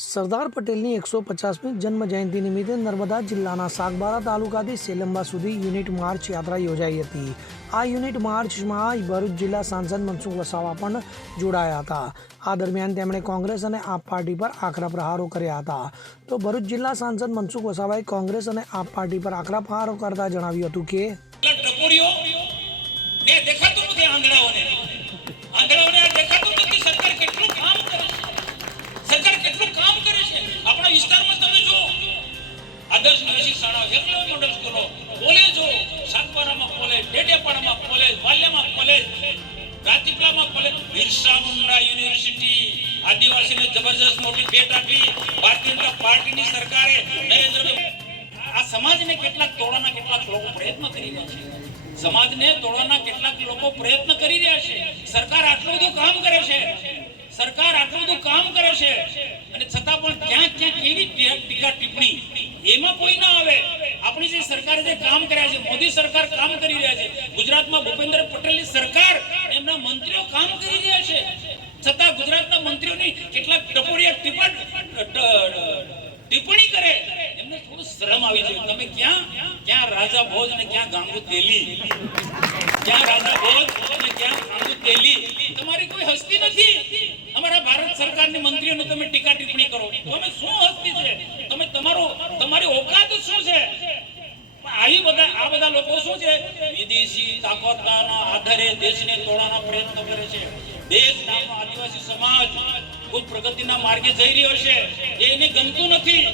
સરદાર પટેલની એકસો પચાસમી જન્મ જયંતિ નિમિત્તે નર્મદા જિલ્લાના સાગબારા તાલુકાથી સેલંબા સુધી યુનિટ માર્ચ યાત્રા યોજાઈ હતી. આ યુનિટ માર્ચમાં ભરૂચ જિલ્લા સાંસદ મનસુખ વસાવા પણ જોડાયા હતા. આ દરમિયાન તેમણે કોંગ્રેસ અને આપ પાર્ટી પર આકરા પ્રહારો કર્યા હતા. તો ભરૂચ જિલ્લા સાંસદ મનસુખ વસાવાએ કોંગ્રેસ અને આપ પાર્ટી પર આકરા પ્રહારો કરતા જણાવ્યું હતું કે આદર્શ નિવાસી શાળા એકલવ્ય મોડલ સ્કૂલો કોલેજો સાતપારામાં કોલેજ ડેડિયાપાડામાં કોલેજ વાલિયામાં કોલેજ રાજપીપળામાં કોલેજ બિરસા મુંડા યુનિવર્સિટી આદિવાસીને જબરજસ્ત મોટી ભેટ આપી. ભારતીય જનતા પાર્ટીની સરકારે નરેન્દ્રભાઈ આ સમાજને કેટલાક તોડવાના કેટલાક લોકો પ્રયત્ન કરી રહ્યા છે. સમાજને તોડવાના કેટલાક લોકો પ્રયત્ન કરી રહ્યા છે. સરકાર આટલું બધું કામ કરે છે. સરકાર આટલું બધું કામ કરે છે. અને છતાં પણ ક્યાંક ક્યાંક એવી ટીકા ટિપ્પણી એમાં કોઈ ના આવે. આપણી જે સરકારે જે કામ કર્યા છે, મોદી સરકાર કામ કરી રહ્યા છે, ગુજરાતમાં ભૂપેન્દ્ર પટેલની સરકાર એમના મંત્રીઓ કામ કરી રહ્યા છે. છતાં ગુજરાતના મંત્રીઓની કેટલાક ટપોરિયા ટિપ્પણ ટિપ્પણી કરે. એમને થોડું શરમ આવી જાય. તમે ક્યાં ક્યાં રાજા ભોજ અને ક્યાં ગાંગુ તેલી? ક્યાં રાજા ભોજ અને ક્યાં ગાંગુ તેલી? તમારી કોઈ હસ્તી નથી. અમારા ભારત સરકારની મંત્રીઓને તમે ટીકા ટિપ્પણી કરો. તમે શું હસ્તી છે? તમારો તમારી ઓકાત શું છે? આવી બધા આ બધા લોકો શું છે? વિદેશી તાકાતના આધારે દેશને તોડવાનો પ્રયત્ન કરે છે. દેશ નામનો આદિવાસી સમાજ ખૂબ પ્રગતિના માર્ગે જઈ રહ્યો છે એને ગમતું નથી.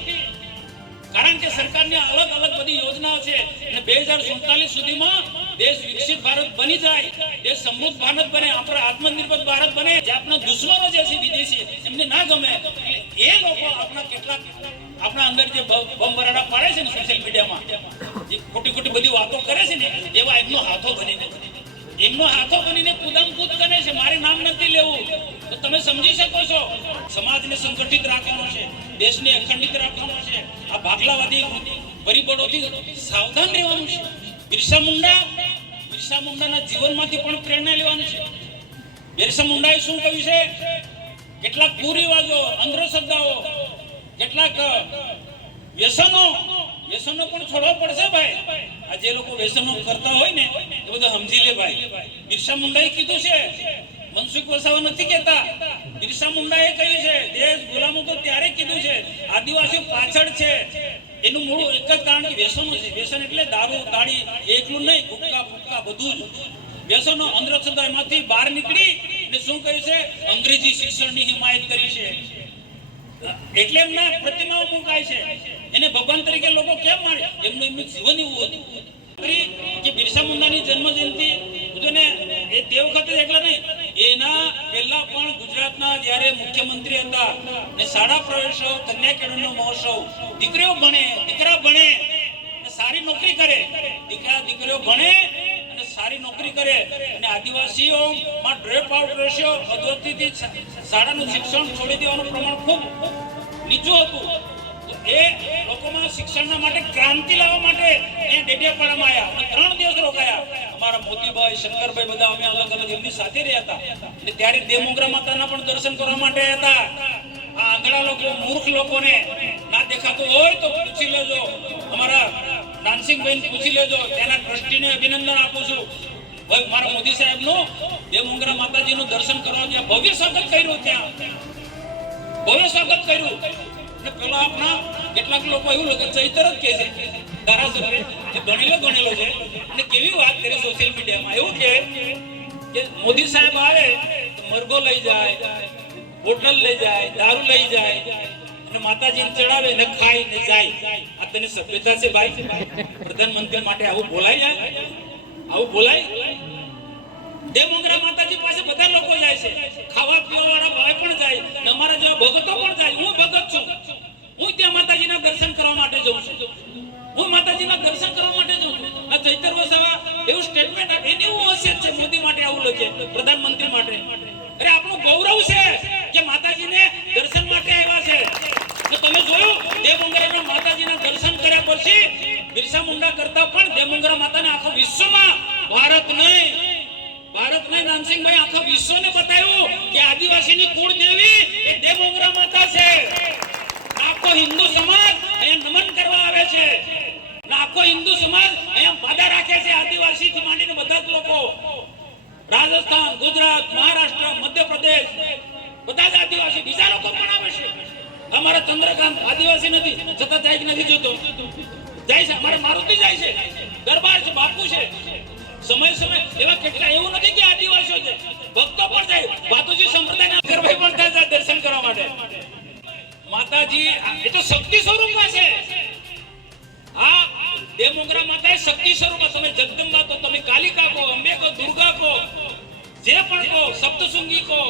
કારણ કે સરકારની અલગ અલગ બધી યોજનાઓ છે અને બે હજાર સુડતાલીસ સુધીમાં દેશ વિકસિત ભારત બની જાય, દેશ સમૃદ્ધ ભારત બને, આપણા આત્મનિર્ભર ભારત બને. જે આપણા દુશ્મનો જે છે વિદેશી, એમને ના ગમે. એ લોકો આપણા કેટલાક આપણા અંદર જે બ- પાડે છે ને સોશિયલ મીડિયામાં જે ખોટી ખોટી બધી વાતો કરે છે ને, એવા એમનો હાથો બનીને. એમનો હાથો બનીને કુદમ કૂદ કરે છે, મારે નામ નથી લેવું. તો તમે સમજી શકો છો, સમાજને સંગઠિત રાખવાનો છે, દેશને અખંડિત રાખવાનો છે, આ ભાગલાવાદી પરિબળોથી સાવધાન રહેવાનું છે. બિરસા મુંડા, બિરસા મુંડાના જીવનમાંથી પણ પ્રેરણા લેવાની છે. બિરસા મુંડાએ શું કહ્યું છે? કેટલાક કુરિવાજો અંધશ્રદ્ધાઓ કેટલાક વ્યસનો વ્યસનો પણ છોડવા પડશે ભાઈ. આ જે લોકો વ્યસનો કરતા હોય ને, એ બધું સમજી લે ભાઈ. બિરસા મુંડાએ કીધું છે, મનસુખ વસાવા નથી કહેતા. બિરસા મુંડાએ કહ્યું છે, દેશ ગુલામો તો ત્યારે કીધું છે આદિવાસી પાછળ છે. એનું મૂળ એક જ કારણ કે વ્યસનો છે. વ્યસન એટલે દારૂ, તાળી એકલું નહીં, ગુટકા, ફૂટકા, બધું જ. વ્યસનો અંધશ્રદ્ધા એમાંથી બહાર નીકળી ને શું કહ્યું છે? અંગ્રેજી શિક્ષણની હિમાયત કરી છે. એટલે એમના પ્રતિમાઓ મુકાય છે. એને ભગવાન તરીકે લોકો કેમ માને? એમનું એમનું જીવન એવું હતું. કે બિરસા મુંડાની જન્મ જયંતિ ને એ તે વખતે જ એકલા નહીં, એના પહેલા પણ ગુજરાતના જ્યારે મુખ્યમંત્રી હતા ને શાળા પ્રવેશો કન્યા કેળવણીનો મહોત્સવ, દીકરીઓ ભણે, દીકરા ભણે સારી નોકરી કરે, દીકરા દીકરીઓ ભણે સારી નોકરી કરે અને આદિવાસીઓમાં ડ્રોપ આઉટ રેશિયો અધોગતિથી શાળાનું શિક્ષણ છોડી દેવાનું પ્રમાણ ખૂબ નીચું હતું. એ લોકોમાં શિક્ષણના માટે ક્રાંતિ લાવવા માટે એ ડેડિયાપાડામાં આવ્યા અને ત્રણ દિવસ રોકાયા. અમારા મોતીભાઈ શંકરભાઈ બધા અમે અલગ અલગ એમની સાથે રહ્યા હતા. અને ત્યારે દેમોગરા માતાના પણ દર્શન કરવા માટે હતા. આ આંધળા લોકો, મૂર્ખ લોકોને ના દેખાતું હોય તો પૂછી લેજો. અમારા નાનસિંહભાઈ પૂછી લેજો. તેના ટ્રસ્ટીને અભિનંદન આપું છું. ભાઈ મારા મોદી સાહેબનું માતાજી નું દર્શન કરવા ત્યાં ભવ્ય સ્વાગત કર્યું ત્યાં. ભવ્ય સ્વાગત કર્યું. અને પેલા આપણા કેટલાક લોકો એવું લોકો ચૈતર જ કે છે, ધારાસભ્ય ગણેલો ગણેલો છે. અને કેવી વાત કરી સોશિયલ મીડિયામાં એવું કે મોદી સાહેબ આવે મરઘો લઈ જાય, હોટલ લઈ જાય, દારૂ લઈ જાય, અને માતાજીને ચડાવે ને ખાઈ ને જાય. આ તને સભ્યતા છે ભાઈ. પ્રધાનમંત્રી માટે આવું બોલાય જાય આવું બોલાય? દેવમંગરા માતાજી પાસે બધા લોકો જાય છે. ખાવા પીવા વાળા ભાઈ પણ જાય. અમારા જેવા ભગતો પણ જાય. હું ભગત છું. હું ત્યાં માતાજીના દર્શન કરવા માટે જઉં છું. હું માતાજીના દર્શન કરવા માટે જઉં છું. આ ચૈતર વસાવા એવું સ્ટેટમેન્ટ એની એવું હસિયત છે મોદી માટે આવું લખે. પ્રધાનમંત્રી માટે. અરે આપણું ગૌરવ છે કે માતાજીને દર્શન માટે આવ્યા છે. તો તમે જોયું? દેવમંગરાના માતાજીના દર્શન કર્યા પછી બિરસા મુંડા કરતા પણ દેવમંગરા માતાને આખો વિશ્વમાં ભારત નહીં. ભારત નહીં નાનસિંહભાઈ આખો વિશ્વને બતાવ્યું કે આદિવાસીની કુળ દેવી એ દેમંગરા માતા છે. આખો હિન્દુ સમાજ અહીંયા નમન કરવા આવે છે. આખો હિન્દુ સમાજ અહીંયા બાધા રાખે છે આદિવાસી થી માંડીને બધા જ લોકો. રાજસ્થાન, ગુજરાત, મહારાષ્ટ્ર, મધ્યપ્રદેશ, બધા જ આદિવાસી, બીજા લોકો પણ આવે છે. અમારા ચંદ્રકાંત આદિવાસી નથી, છતાં જાય નથી જોતો. જાય છે, અમારે મારુતિ જાય છે. દરબાર છે, બાપુ છે. સમય સમય, એવા કેટલા એવું નથી કે આદિવાસીઓ છે. ભક્તો પણ જાય બાપુજી સંપ્રદાયના અગરભાઈ પણ થાય દર્શન કરવા માટે. માતાજી એ તો શક્તિ સ્વરૂપમાં છે. હા દેવમોગરા માતા એ શક્તિ સ્વરૂપમાં તમે જગદંબા તો તમે કાલિકા કહો, અંબે કહો, દુર્ગા કહો, જે પણ કહો, સપ્તશૃંગી કહો,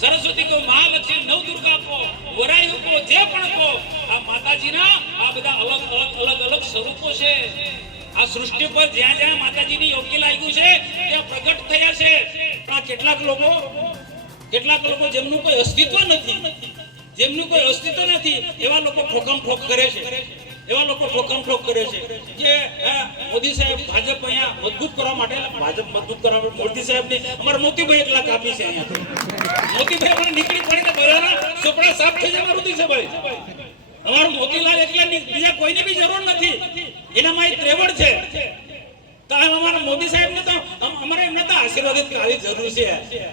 સરસ્વતી કહો, મહાલક્ષ્મી નવ દુર્ગા કહો, વરાયુ કહો, જે પણ કહો આ માતાજીના આ બધા અલગ અલગ અલગ અલગ સ્વરૂપો છે. આ સૃષ્ટિ પર જ્યાં જ્યાં માતાજીની યોગ્ય લાગ્યું છે, ત્યાં પ્રગટ થયા છે. પણ કેટલાક લોકો કેટલાક લોકો જેમનું કોઈ અસ્તિત્વ નથી, જેમનું કોઈ અસ્તિત્વ નથી, એવા લોકો ઠોકમ ઠોક કરે છે. એવા લોકો ઠોકમ ઠોક કરે છે. જે મોદી સાહેબ ભાજપ અહીંયા મજબૂત કરવા માટે, ભાજપ મજબૂત કરવા માટે મોદી સાહેબ અમારા મોતીભાઈ એટલા કાપી છે અહીંયા. મોતીભાઈ પણ નીકળી પડી તો બધાના સપડા સાફ થઈ જાય મોદી સાહેબ અમારું મોતીલાલ એકલા બીજા કોઈની બી જરૂર નથી. એનામાં એક ત્રેવડ છે. તો અમારા મોદી સાહેબ ને તો અમારે એમને તો આશીર્વાદિત કરવી જરૂર છે.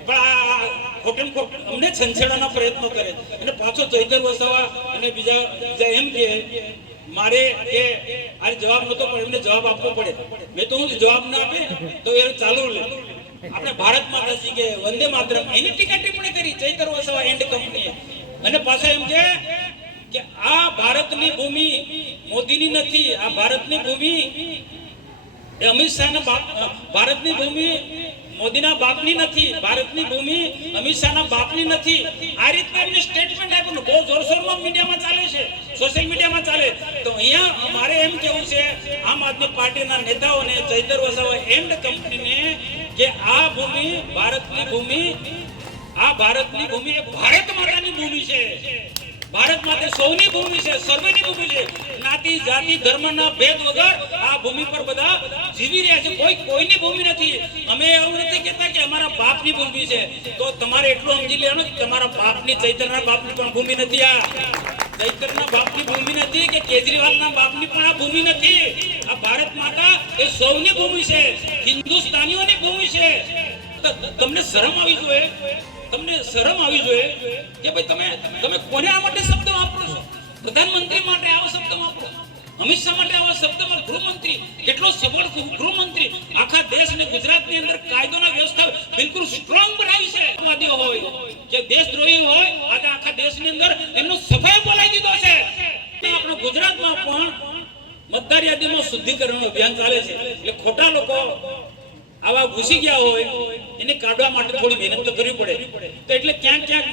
પણ આ ખોટમ ખોટ અમને છંછેડાના પ્રયત્નો કરે. અને પાછો ચૈતર વસાવા અને બીજા બીજા એમ કે, મારે કે આ જવાબ નતો પણ એમને જવાબ આપવો પડે. મેં તો હું જવાબ ના આપે તો એ ચાલુ આપણે ભારત માતા શીખે વંદે માતરમ એની ટીકા ટિપ્પણી કરી ચૈતર વસાવા એન્ડ કંપનીએ. અને પાછા એમ કે કે આ ભારતની ભૂમિ મોદીની નથી, આ ભારતની ભૂમિ અમિત શાહના ભારતની ભૂમિ મોદીના બાપની નથી, ભારતની ભૂમિ અમિત શાહના બાપની નથી. આ રીતના એમને સ્ટેટમેન્ટ આપ્યું બહુ જોરશોરમાં મીડિયામાં ચાલે છે સોશિયલ મીડિયામાં ચાલે. તો અહીંયા મારે એમ કેવું છે, આમ આદમી પાર્ટીના નેતાઓને ચૈતર વસાવા એન્ડ કંપનીને કે આ ભૂમિ ભારતની ભૂમિ, આ ભારતની ભૂમિ એ ભારત માતાની ભૂમિ છે. ભારત માટે સૌની ભૂમિ છે, સર્વેની ભૂમિ છે. જ્ઞાતિ, જાતિ, ધર્મના ભેદ વગર આ ભૂમિ પર બધા જીવી રહ્યા છે. કોઈ, કોઈની ભૂમિ નથી. અમે એવું નથી કહેતા કે અમારા બાપની ભૂમિ છે. તો તમારે એટલું સમજી લેવાનું કે તમારા બાપની, ચૈતરના બાપની પણ ભૂમિ નથી આ. ચૈતરના બાપની ભૂમિ નથી કે કેજરીવાલના બાપની પણ આ ભૂમિ નથી. આ ભારત માતા એ સૌની ભૂમિ છે. હિન્દુસ્તાનીઓની ભૂમિ છે. તમને શરમ આવી જોઈએ? તમને શરમ આવી જોઈએ કે ભાઈ તમે તમે કોને આ માટે શબ્દ વાપરો છો? પ્રધાનમંત્રી માટે આવો શબ્દ વાપરો. અમિત શાહ માટે આવા શબ્દ ગૃહમંત્રી, કેટલો સબળ ગૃહમંત્રી. આખા દેશ અને ગુજરાતની અંદર કાયદોના વ્યવસ્થા બિલકુલ સ્ટ્રોંગ બનાવી છે. વાદીઓ હોય કે દેશદ્રોહી હોય, આજે આખા દેશની અંદર એમનો સફાઈ બોલાવી દીધો છે. આપણા ગુજરાતમાં પણ મતદાર યાદીમાં શુદ્ધિકરણનું અભિયાન ચાલે છે. એટલે ખોટા લોકો આવા ઘૂસી ગયા હોય, એને કાઢવા માટે થોડી મહેનત તો કરવી પડે. તો એટલે ક્યાંક ક્યાંક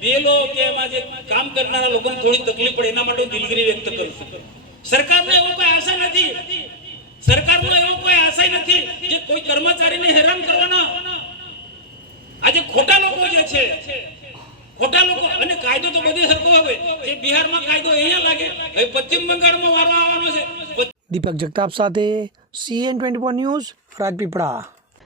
બેલો કે એમાં જે કામ કરનારા લોકોને થોડી તકલીફ પડે, એના માટે હું દિલગીરી વ્યક્ત કરું છું. સરકારને એવો કોઈ આશા નથી? સરકારનો એવો કોઈ આશય નથી જે કોઈ કર્મચારીને હેરાન કરવાનો? આજે ખોટા લોકો જે છે, ખોટા લોકો, અને કાયદો તો બધે સરખો હવે. જે બિહારમાં કાયદો અહીંયા લાગે, હવે પશ્ચિમ બંગાળમાં વારો આવવાનો છે. દીપક જગતાપ સાથે સીએન ટ્વેન્ટી ન્યૂઝ, રાજપીપળા.